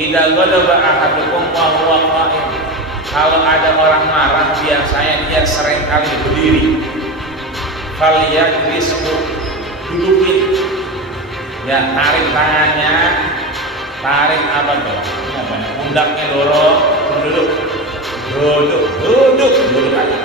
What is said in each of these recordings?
Idza ghadaba ahadukum wa huwa qa'im. Kalau ada orang marah biasanya dia sering kali berdiri. Falyajlishu, dudukin. Ya, tarik tangannya, tarik apa tuh? Pundaknya dorong, duduk aja.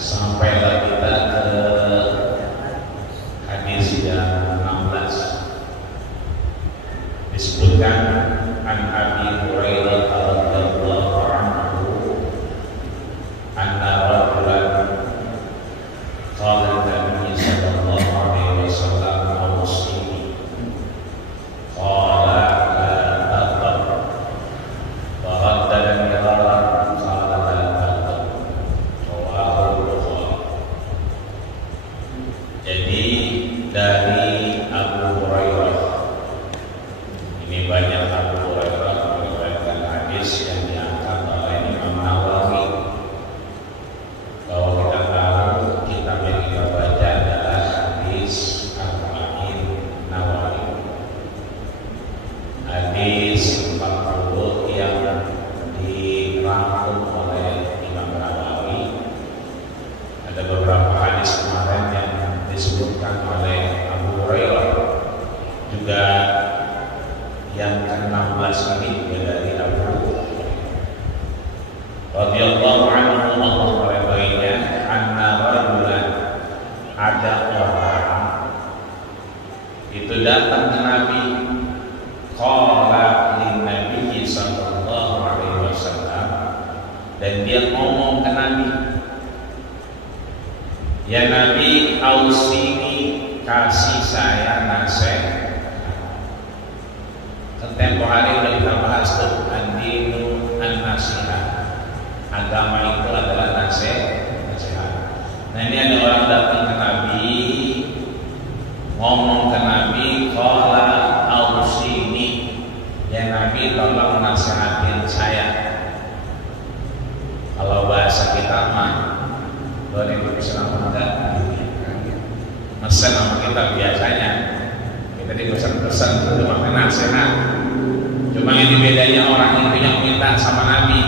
Sampailah kita ke hadis yang 16. Disebutkan an Abi Hurairah radhiyallahu anhu anna rajulan qala Nabi sallallahu alaihi wasallam awsini qala la taqab wa radda miraran qala la taqab. Jadi dari Abu Hurairah, ini banyak Abu Hurairah meriwayatkan hadis yang diangkat oleh Imam Nawawi. Bahwa kita tahu kitab yang kita baca adalah hadis Arba'in Nawawi, hadis 40 yang dirangkum oleh Imam Nawawi. Ada beberapa hadis kemarin yang disebutkan oleh Abu Hurairah, juga yang ke-16 ini juga dari Abu radhiyallahu anhu meridainya anna rajulan, ada orang itu datang ke Nabi, qala lin Nabi sallallahu alaihi wasallam, dan dia ngomong ke Nabi, ya Nabi, ausini, kasih saya nasihat. Tempo hari udah kita bahas tuh, ad-dinu an-nasihat. Agama itu adalah nasihat. Nah ini ada orang datang ke Nabi, ngomong ke Nabi, qala ausini, ya Nabi tolong nasihatin saya. Kalau bahasa kita mah boleh berpesan apa enggak? Mesen sama kita biasanya kita dipesan-pesan untuk makan nasihat. Cuma ini bedanya orang itu yang minta sama Nabi,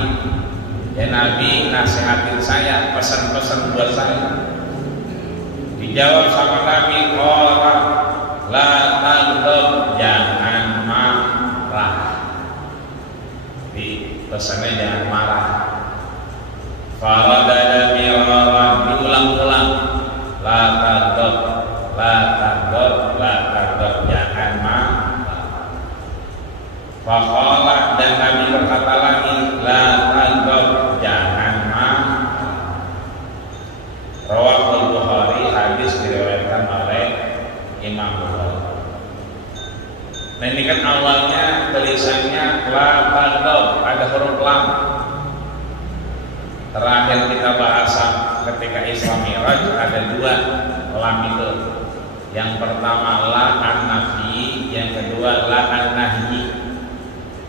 ya Nabi nasihatin saya, pesan-pesan buat saya. Dijawab sama Nabi, qala la taghdab, jangan marah. Di pesannya jangan marah. Faradada miraran, diulang-ulang, la taghdab, la taghdab, la taghdab, jangan marah. Faqala, dan Nabi berkata lagi, la taghdab, jangan marah. Rawahul Bukhari, hadis diriwayatkan oleh Imam Bukhari. Nah ini kan awalnya tulisannya la taghdab, ada huruf lam. Terakhir kita bahas ketika Isra Mi'raj ada dua lam itu. Yang pertama la an-nafi, yang kedua la an-nahyi.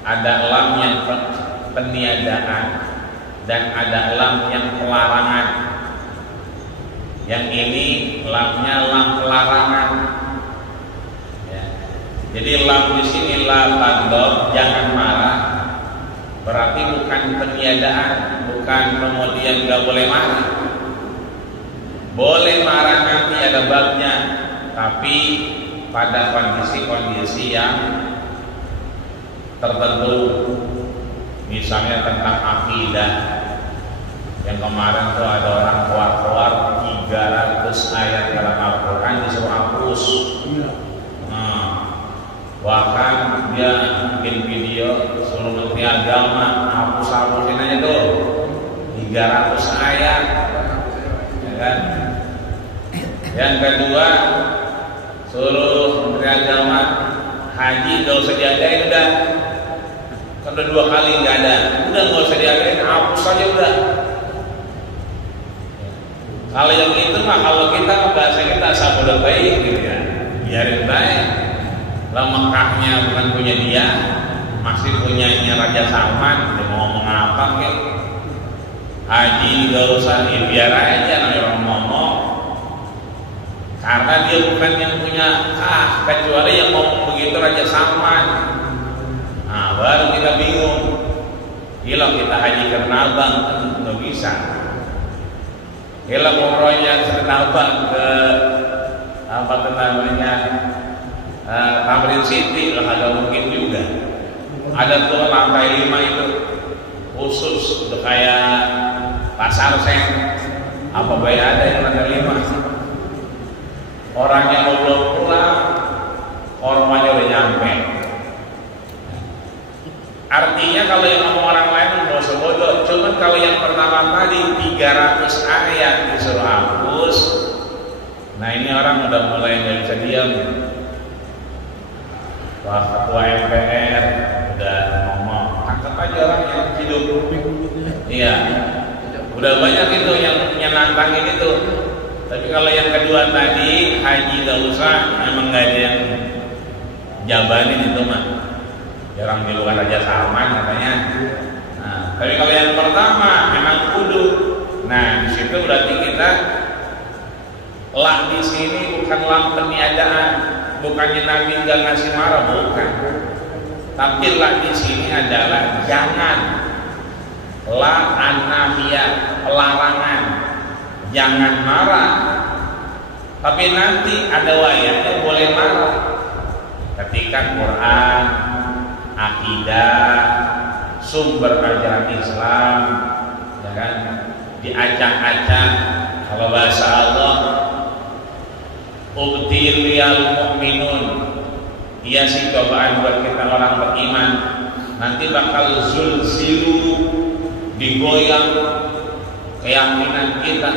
Ada lam yang peniadaan, dan ada lam yang pelarangan. Yang ini lamnya lam pelarangan. Ya. Jadi lam di sini la taghdab, jangan marah. Berarti bukan peniadaan, bukan kemudian nggak boleh marah. Boleh marah nanti ada babnya, tapi pada kondisi-kondisi yang tertentu. Misalnya tentang akidah. Yang kemarin tuh ada orang keluar 300 ayat dalam Al-Quran disuruh hapus. Bahkan dia bikin video suruh Menteri Agama hapus-hapusin aja tuh 300 ayat, ya kan? Yang kedua suruh Menteri Agama haji gak usah diadain udah. Kan udah 2 kali nggak ada, udah nggak usah diadain, hapus aja udah. Kalau yang itu mah kalau kita bahasa kita sabodo baik gitu ya, biarin baik. Lah Mekahnya bukan punya dia, masih punyanya Raja Salman, dia mau ngomong apa kek? Haji gak usah, ya biar aja namanya orang ngomong. Karena dia bukan yang punya kecuali yang ngomong begitu Raja Salman. Nah baru kita bingung. Gila kita haji ke Nabang nggak bisa. Gila umrohnya Nabang ke apa namanya Tamrin City lah agak mungkin juga. Ada tuh lantai 5 itu khusus untuk kayak pasar seng. Apa baik ada yang lantai 5? Orangnya mau belum pulang, orangnya udah nyampe. Artinya kalau yang ngomong orang lain nggak usah bodoh. Cuman kalau yang pertama tadi 300 ayat disuruh hapus, nah ini orang udah mulai nggak bisa diam. Wah ketua MPR udah ngomong, tangkap aja orang yang hidup. Iya, udah banyak itu yang nantangin itu. Tapi kalau yang kedua tadi haji gak usah, memang gak ada yang jabanin itu mah. Jarang di luar Raja Salman katanya. Nah, tapi kalau yang pertama memang kudu. Nah, di situ berarti kita lah di sini bukan lam peniadaan, bukannya Nabi nggak ngasih marah, bukan. Tapi lah di sini adalah jangan. La an-nahiyah, pelarangan. Jangan marah. Tapi nanti ada wayahnya boleh marah. Ketika Quran, akidah, sumber ajaran Islam, ya kan, diacak-acak. Kalau bahasa Allah, ubtiliyal mu'minun, ia sih cobaan buat kita orang beriman. Nanti bakal zulzilu, digoyang keyakinan kita.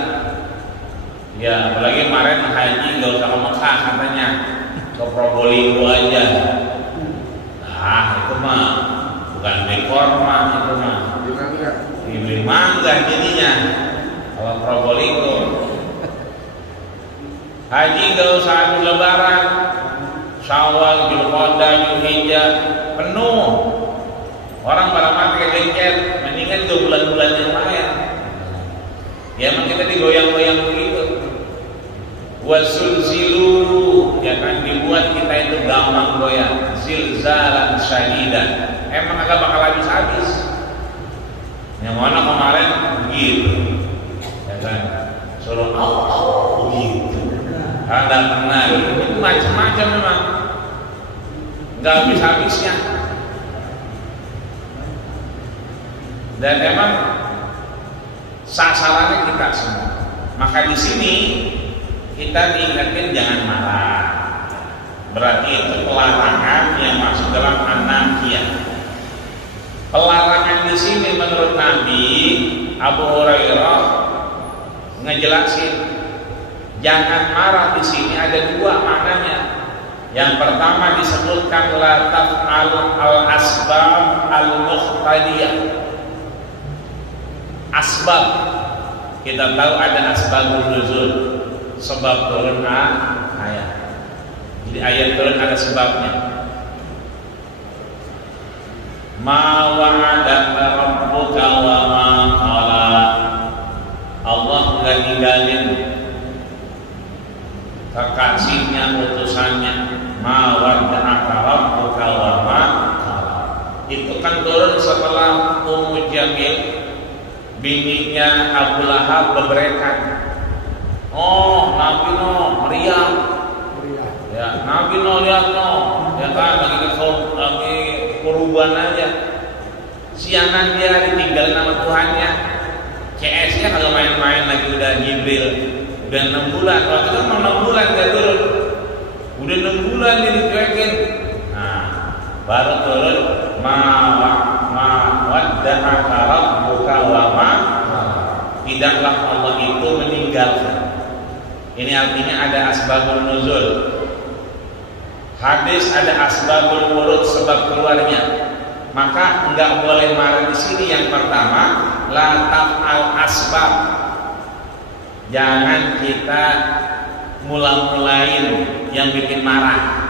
Ya apalagi kemarin haji gak usah ke Mekah katanya, ke Probolinggo aja. Nah itu mah bukan beli korma, itu mah dibeli mangga jadinya. Kalau Probolinggo haji gak usah adu lebaran, Syawal, Dzulqa'dah, Dzulhijjah penuh. Orang pada mati kejengkel, mendingan 2 bulan-bulan yang lain. Ya emang kita digoyang-goyang begitu. Wasulzilu, ya kan, dibuat kita itu gampang goyang. Zilzalan syadidan, emang agak bakal habis-habis. Yang mana kemarin begitu, ya kan, suruh au begitu. Ada pernah itu macam-macam memang, nggak habis-habisnya. Dan emang sasarannya kita semua. Maka di sini kita diingatkan jangan marah. Berarti itu pelarangan yang masuk dalam an-nahiyah. Pelarangan di sini menurut Nabi Abu Hurairah ngejelasin jangan marah. Di sini ada 2 maknanya. Yang pertama disebutkan la taf'al al-asbab al-muqtadiyah. Asbab, kita tahu ada asbabun nuzul, sebab turun ayat. Jadi ayat turun ada sebabnya. ma wa'adaka rabbuka wa ma qala. Allah enggak ninggalin kekasihnya, utusannya. Ma wa'adaka rabbuka wa ma qala. Itu kan turun setelah Ummu Jamil, bininya Abu Lahab, berbrekat. Oh, Nabi no meriang. Ya, Nabi no lihat no, ya kan lagi perubahan aja. Sianan dia ditinggal nama Tuhannya. CS-nya kalau main-main lagi udah Jibril, udah 6 bulan. Waktu itu 6 bulan dia turun. Udah 6 bulan dia dicuekin. Nah, baru turun ma wadda'aka rabbuka wa ma. Tidaklah Allah itu meninggalkan. Ini artinya ada asbabul nuzul. Hadis ada asbabul wurud, sebab keluarnya. Maka enggak boleh marah di sini. Yang pertama, la taf'al asbab. Jangan kita mula-mulain yang bikin marah.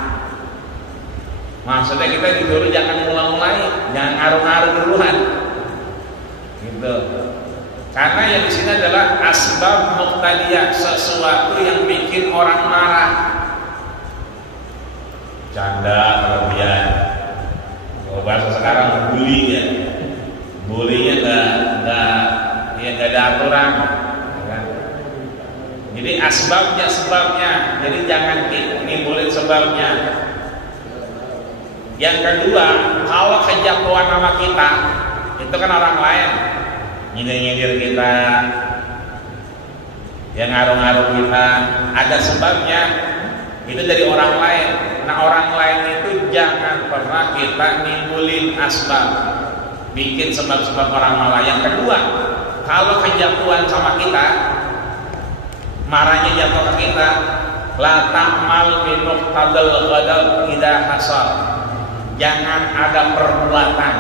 Maksudnya kita disuruh jangan mula-mulain, jangan ngaruh-ngaruh duluan. Gitu. Karena yang di sini adalah asbab muqtadiyah, sesuatu yang bikin orang marah. Canda, kelebihan. Kalau bahasa sekarang bully ya. Bully-nya enggak ada aturan. Ya. Jadi sebabnya. Jadi jangan nimbulin sebabnya. Yang kedua, kalau kejatuhan sama kita, itu kan orang lain. Nyindir kita, yang ngaruh-ngaruh kita, ada sebabnya, itu dari orang lain. Nah, orang lain itu jangan pernah kita nimbulin asbab, bikin sebab-sebab orang malah. Yang kedua, kalau kejatuhan sama kita, marahnya jatuh ke kita, la ta'mal bi muqtadal ghadab idza hasal. Jangan ada perbuatan,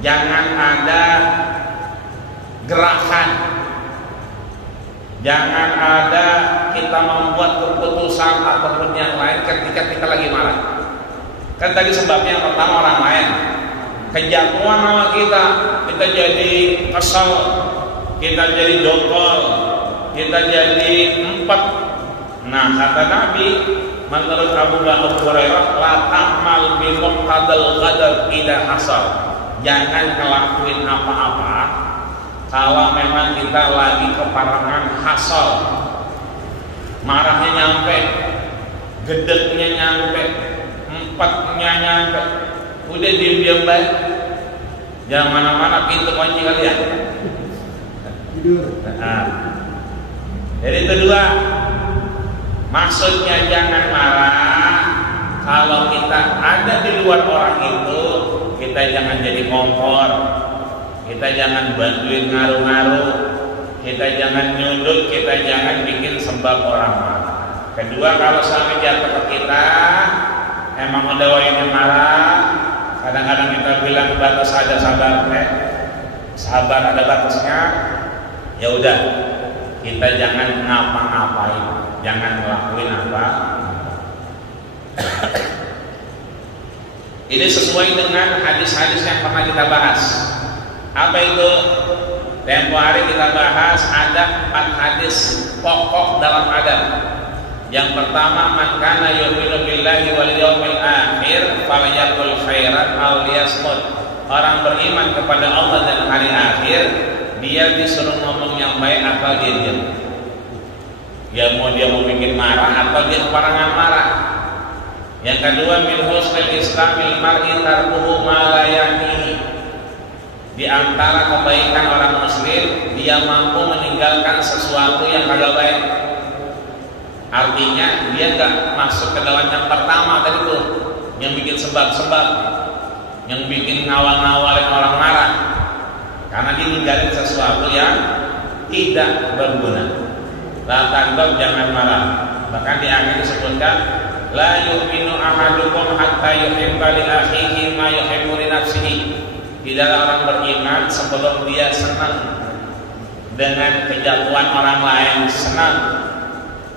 jangan ada gerakan, jangan ada kita membuat keputusan ataupun yang lain ketika kita lagi marah. Kan tadi sebabnya yang pertama orang lain, kejatuhan sama kita jadi kesal, kita jadi dongkol, kita jadi empat. Nah, kata Nabi menurut Abu Hurairah, la ta'mal bi muqtadal ghadab idza hasal. Jangan ngelakuin apa-apa kalau memang kita lagi keparangan hasal, marahnya nyampe, gedeknya nyampe, empatnya nyampe, udah diam-diam baik, jangan mana-mana, pintu kunci kali ya. Nah, jadi kedua, maksudnya jangan marah kalau kita ada di luar orang itu, kita jangan jadi kompor. Kita jangan bantuin ngaruh-ngaruh, kita jangan nyundut, kita jangan bikin sebab orang marah. Kedua, kalau sampai jatuh ke kita, emang udah wayangnya marah, kadang-kadang kita bilang batas aja, sabar ada batasnya. Ya udah, kita jangan ngapa-ngapain, jangan ngelakuin apa. Ini sesuai dengan hadis-hadis yang pernah kita bahas. Apa itu? Tempo hari kita bahas ada 4 hadis pokok dalam adab. Yang pertama, man kana yu'minu billahi wal yawmil akhir falyaqul khairan aw liyasmut. Orang beriman kepada Allah dan hari akhir, dia disuruh ngomong yang baik atau dia diam. Ya mau dia mau bikin marah atau dia keparangan marah. Yang kedua, min husnil islamil mar'i tarkuhu ma la ya'nihi. Di antara kebaikan orang muslim, dia mampu meninggalkan sesuatu yang kagak baik. Artinya dia nggak masuk ke dalam yang pertama tadi tuh, yang bikin sebab-sebab, yang bikin ngawal-ngawalin orang marah, karena dia ninggalin sesuatu yang tidak berguna. La taghdab, jangan marah. Bahkan di akhir disebutkan, la yu'minu ahadukum hatta yuhibba li akhihi ma yuhibbu li nafsihi. Tidaklah orang beriman sebelum dia senang dengan kejatuhan orang lain, senang.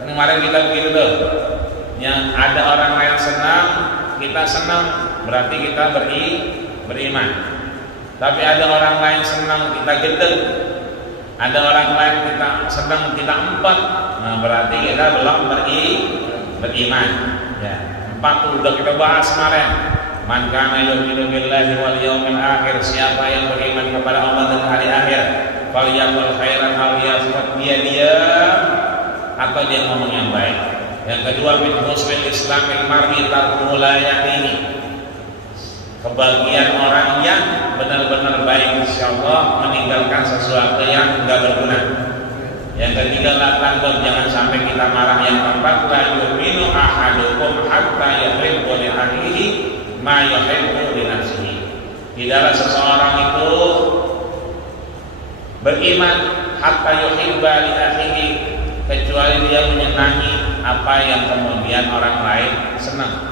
Kemarin kita begitu tuh, yang ada orang lain senang, kita senang, berarti kita beriman. Tapi ada orang lain senang kita gedeg, ada orang lain kita senang kita empat. Nah, berarti kita belum beriman. Ya, empat itu udah kita bahas kemarin. Man kana yu'minu billahi wal yawmil akhir, siapa yang beriman kepada Allah dan hari akhir, falyaqul khairan aw liyasmut, dia diam atau dia ngomong yang baik. Yang kedua, min husnil islamil mar'i tarku la yaqini, kebahagiaan orang yang benar-benar baik insyaallah meninggalkan sesuatu yang enggak berguna. Yang ketiga, la tanggung, jangan sampai kita marah. Yang keempat, la yu'minu ahadukum hatta yuhibbu li akhihi ma yuhibbu li nafsihi. Tidaklah seseorang itu beriman hatta yuhibba li akhihi, kecuali dia menyenangi apa yang kemudian orang lain senang.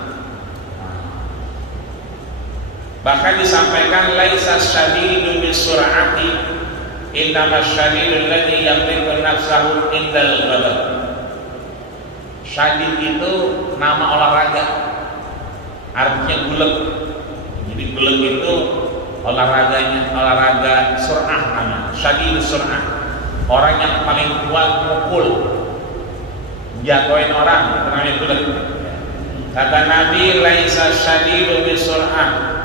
Bahkan disampaikan laisa syadidu bisur'ati, innama syadidul ladzi yamliku nafsahu indal ghadab. Syadid itu nama olahraga, artinya buleg. Jadi buleg itu olahraga sur'ah namanya, syadidus sur'ah. Orang yang paling kuat mukul, jatuhin orang, itu namanya buleg. Kata Nabi, laisa syadidu bisur'ah.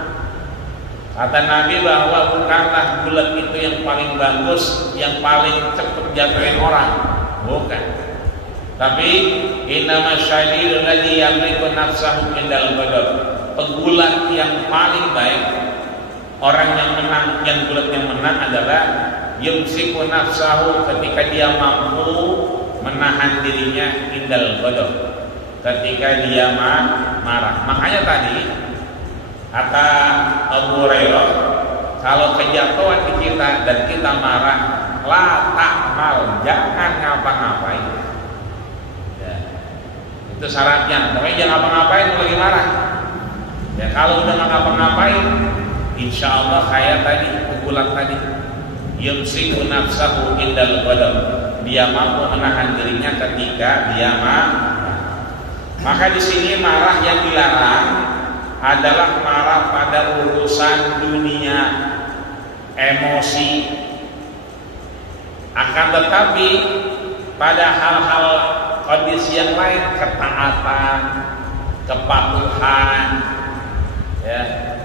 Kata Nabi bahwa bukanlah bulat itu yang paling bagus, yang paling cepat jatuhin orang, bukan. Tapi innama syadidul ladzi yamliku nafsahu indal ghadab. Pegulat yang paling baik, orang yang menang, yang bulat yang menang adalah yumsiku nafsahu, ketika dia mampu menahan dirinya indal ghadab, ketika dia marah. Makanya tadi kata Abu Hurairah, kalau kejatuhan di kita dan kita marah, la ta'mal, jangan ngapa-ngapain. Ya, itu syaratnya. Tapi jangan ngapa-ngapain lagi marah. Ya, kalau udah nggak ngapa-ngapain, insya Allah kayak tadi, pukulan tadi, yumsiku nafsahu indal ghadab, dia mampu menahan dirinya ketika dia marah. Maka di sini marah yang dilarang adalah marah pada urusan dunia, emosi. Akan tetapi pada hal-hal kondisi yang lain, ketaatan, kepatuhan, ya,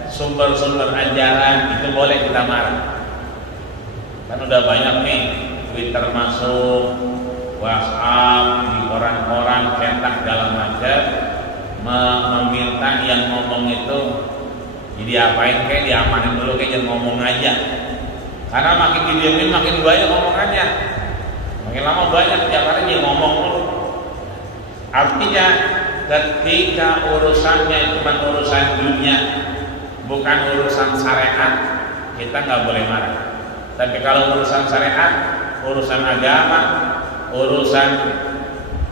sumber-sumber ajaran, itu boleh kita marah. Kan udah banyak nih Twitter masuk, WhatsApp, di orang-orang cetak dalam macam meminta yang ngomong itu jadi apain, kayak diamanin dulu, kayak jangan ngomong aja. Karena makin didiemin makin banyak omongannya, makin lama banyak, tiap hari dia ngomong dulu. Artinya ketika urusannya cuma urusan dunia, bukan urusan syariat, kita nggak boleh marah. Tapi kalau urusan syariat, urusan agama, urusan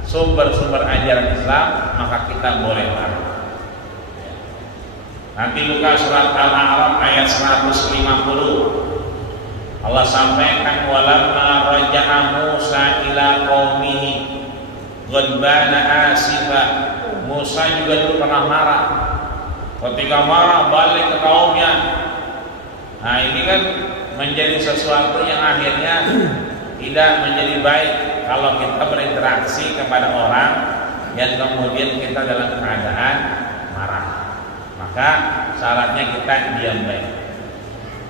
sumber-sumber ajaran Islam, maka kita boleh marah. Nanti buka surat Al-A'raf ayat 150. Allah sampaikan, walamma raja'a Musa ila qaumihi ghadbana asifa. Musa juga dulu pernah marah. Ketika marah balik ke kaumnya. Nah, ini kan menjadi sesuatu yang akhirnya tidak menjadi baik kalau kita berinteraksi kepada orang yang kemudian kita dalam keadaan marah. Maka syaratnya kita diam baik.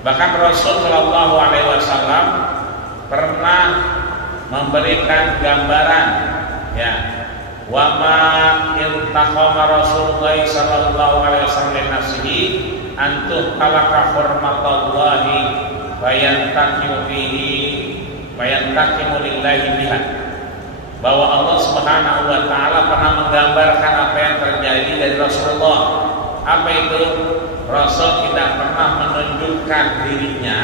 Bahkan Rasul Shallallahu Alaihi Wasallam pernah memberikan gambaran, ya, wama intaqama Rasulullah Shallallahu Alaihi Wasallam nafsihi antuh talaka hormatullahi bayantakimu fihi bayantakimu lillahi biha. Bahwa Allah Subhanahu Wa Taala pernah menggambarkan apa yang terjadi dari Rasulullah. Apa itu? Rasul tidak pernah menunjukkan dirinya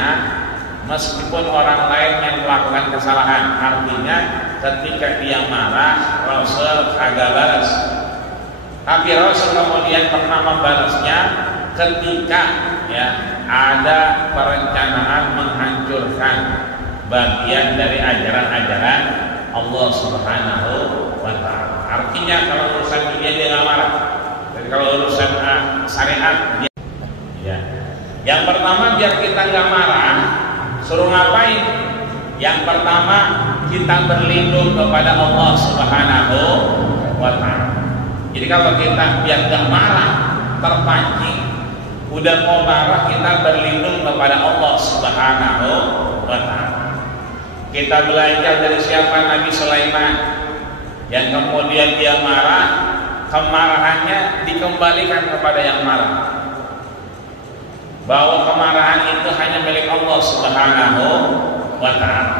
meskipun orang lain yang melakukan kesalahan. Artinya ketika dia marah, Rasul kagak balas. Tapi Rasul kemudian pernah membalasnya ketika, ya, ada perencanaan menghancurkan bagian dari ajaran-ajaran Allah Subhanahu Wa Taala. Artinya kalau urusan dunia dia nggak marah. Kalau urusan syariat dia, ya. Yang pertama biar kita nggak marah, suruh ngapain? Yang pertama kita berlindung kepada Allah Subhanahu wa Ta'ala. Jadi kalau kita biar nggak marah, terpancing, udah mau marah, kita berlindung kepada Allah Subhanahu wa Ta'ala. Kita belajar dari siapa? Nabi Sulaiman, yang kemudian dia marah, kemarahannya dikembalikan kepada yang marah, bahwa kemarahan itu hanya milik Allah Subhanahu wa Ta'ala.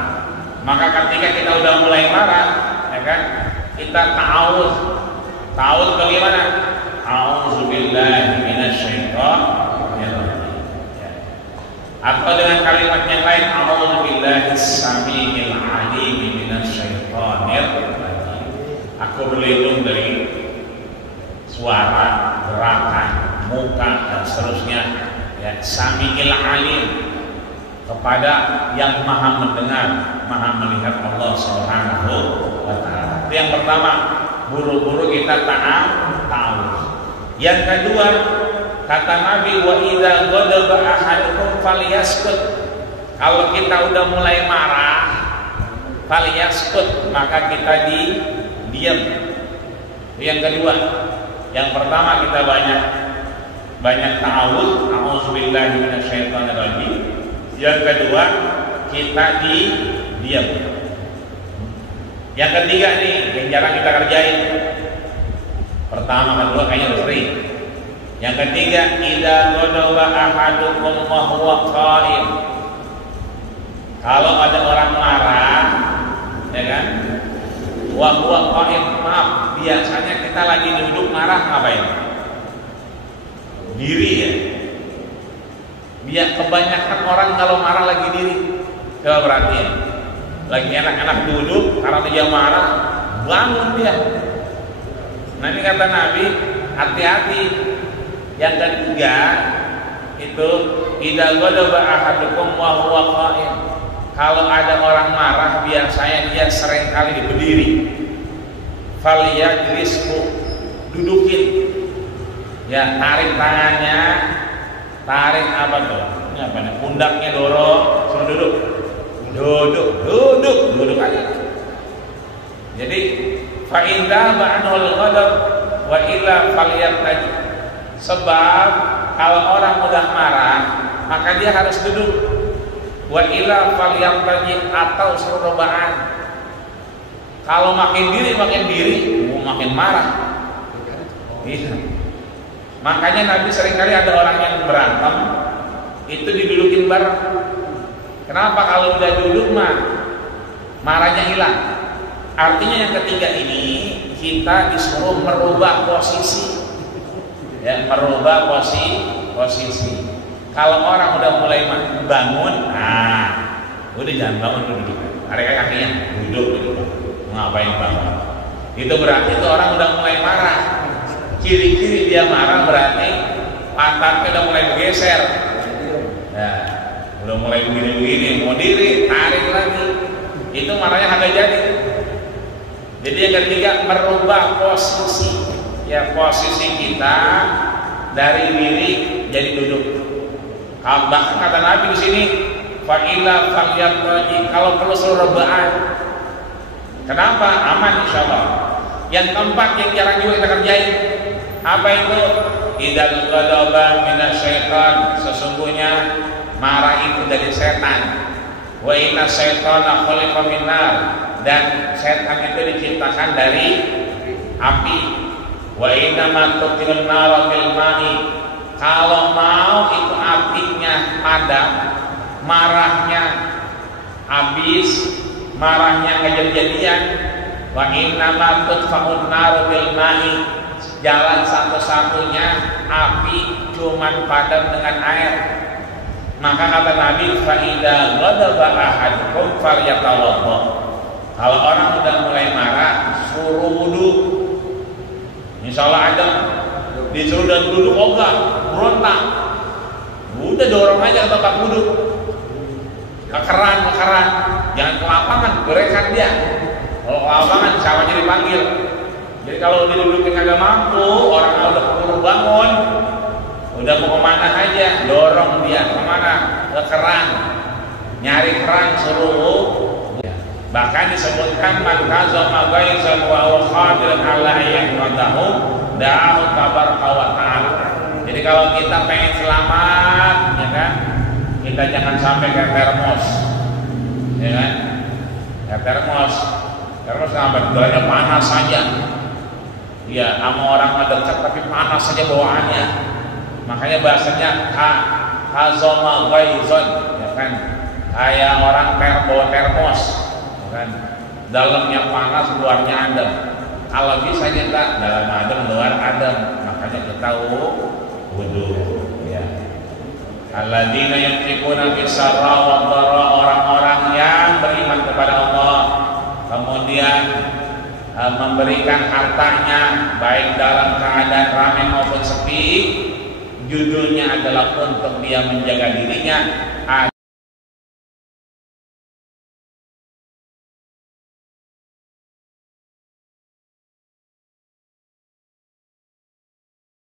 Maka ketika kita udah mulai marah, ya kan, kita ta'awudz. Ta'awudz bagaimana? A'udzubillahi minasyaitonir rajim. Atau dengan kalimat yang lain, a'udzubillahi samiil alim minasyaitonir rajim. Aku berlindung dari suara, gerakan, muka dan seterusnya, ya, samiil alim, kepada yang maha mendengar, maha melihat Allah Subhanahu wa Ta'ala. Itu yang pertama, buru-buru kita ta'awudz. Yang kedua, kata Nabi, wa idza ghadaba ahadukum falyaskut. Kalau kita udah mulai marah, falyaskut, maka kita diam. Yang kedua. Yang pertama kita banyak ta'awudz, a'udzubillahi minasyaitonir rajim. Yang kedua kita diam. Yang ketiga nih yang jarang kita kerjain. Pertama, kedua kayaknya udah sering. Yang ketiga, idza ghadaba ahadukum wa huwa qa'im. Kalau ada orang marah, ya kan? Wa huwa qa'im, maaf, biasanya kita lagi duduk marah ngapain? Diri ya. Biar kebanyakan orang kalau marah lagi diri. Coba perhatiin. Lagi enak-enak duduk, karena dia marah, bangun dia. Nah ini kata Nabi, hati-hati. Yang ketiga itu idza ghadaba ahadukum wa huwa qa'im. Kalau ada orang marah, biasanya dia sering kali berdiri. Falyajlishu, dudukin. Ya, tarik tangannya, tarik apa tuh? Ini apa nih? Pundaknya dorong, suruh duduk. Duduk aja. Jadi fa inda ba'nul ghadab wa illa falyartaji. Sebab kalau orang mudah marah, maka dia harus duduk. Wa illa falyartaji, atau suruh rebahan. Kalau makin diri makin marah. Iya. Makanya Nabi seringkali ada orang yang berantem itu didudukin bareng. Kenapa? Kalau udah duduk marahnya hilang. Artinya yang ketiga ini kita disuruh merubah posisi. Ya, merubah posisi. Kalau orang udah mulai bangun, udah jangan bangun duduk. Tarik kakinya, duduk. Ngapain bangun? Itu berarti itu orang udah mulai marah. Ciri-ciri dia marah berarti pantatnya udah mulai bergeser. Ya, udah mulai begini-begini, mau diri, tarik lagi. Itu marahnya agak jadi. Jadi yang ketiga, merubah posisi. Ya, posisi kita dari diri jadi duduk. Bahkan kata Nabi di sini, fa illa falyartaji, kalau perlu suruh rebahan. Kenapa? Aman insyaallah. Yang keempat yang jarang juga kita kerjain, apa itu? Idzal ghadaba minasyaitan, sesungguhnya marah itu dari setan. Wa inna syaitana khuliqa min nar, dan setan itu diciptakan dari api. Wa inna ma tuqilun nar bil ma'i, kalau mau itu apinya padam, marahnya habis, marahnya nggak jadi-jadian. Wa inna ma tudfa'un nar bil ma'i, jalan satu-satunya api cuman padam dengan air. Maka kata Nabi, fa idza ghadaba ahadukum falyatawadda. Kalau orang udah mulai marah, suruh wudu. Insyaallah ada disuruh dan duduk ogah, berontak. Udah dorong aja ke tempat wudu. Kekeran, jangan ke lapangan, gorekan dia. Kalau ke lapangan, siapanya dipanggil. Jadi kalau didudukin agak mampu, orang udah keburu bangun, Udah mau kemana aja, dorong dia kemana? Ke keran, nyari keran suruh. Bahkan disebutkan man kazama ghaizan wa huwa qadirun ala yaqdahu da'u tabaraka wa ta'ala. Jadi kalau kita pengen selamat, ya kan, kita jangan sampai kayak termos, ya kan? Ya termos sampai gelarnya panas saja. Ya, sama orang mendekat tapi panas saja bawaannya. Makanya bahasanya kazama ghaizan, ya kan? Kayak orang bawa termos, ya kan? Dalamnya panas, luarnya adem. Kalau bisa kita dalam adem, luar adem. Makanya kita wudu, ya. Alladzina yunfiquna fis-sarra wad-dharra, orang-orang yang beriman kepada Allah kemudian memberikan hartanya baik dalam keadaan ramai maupun sepi. Judulnya adalah untuk dia menjaga dirinya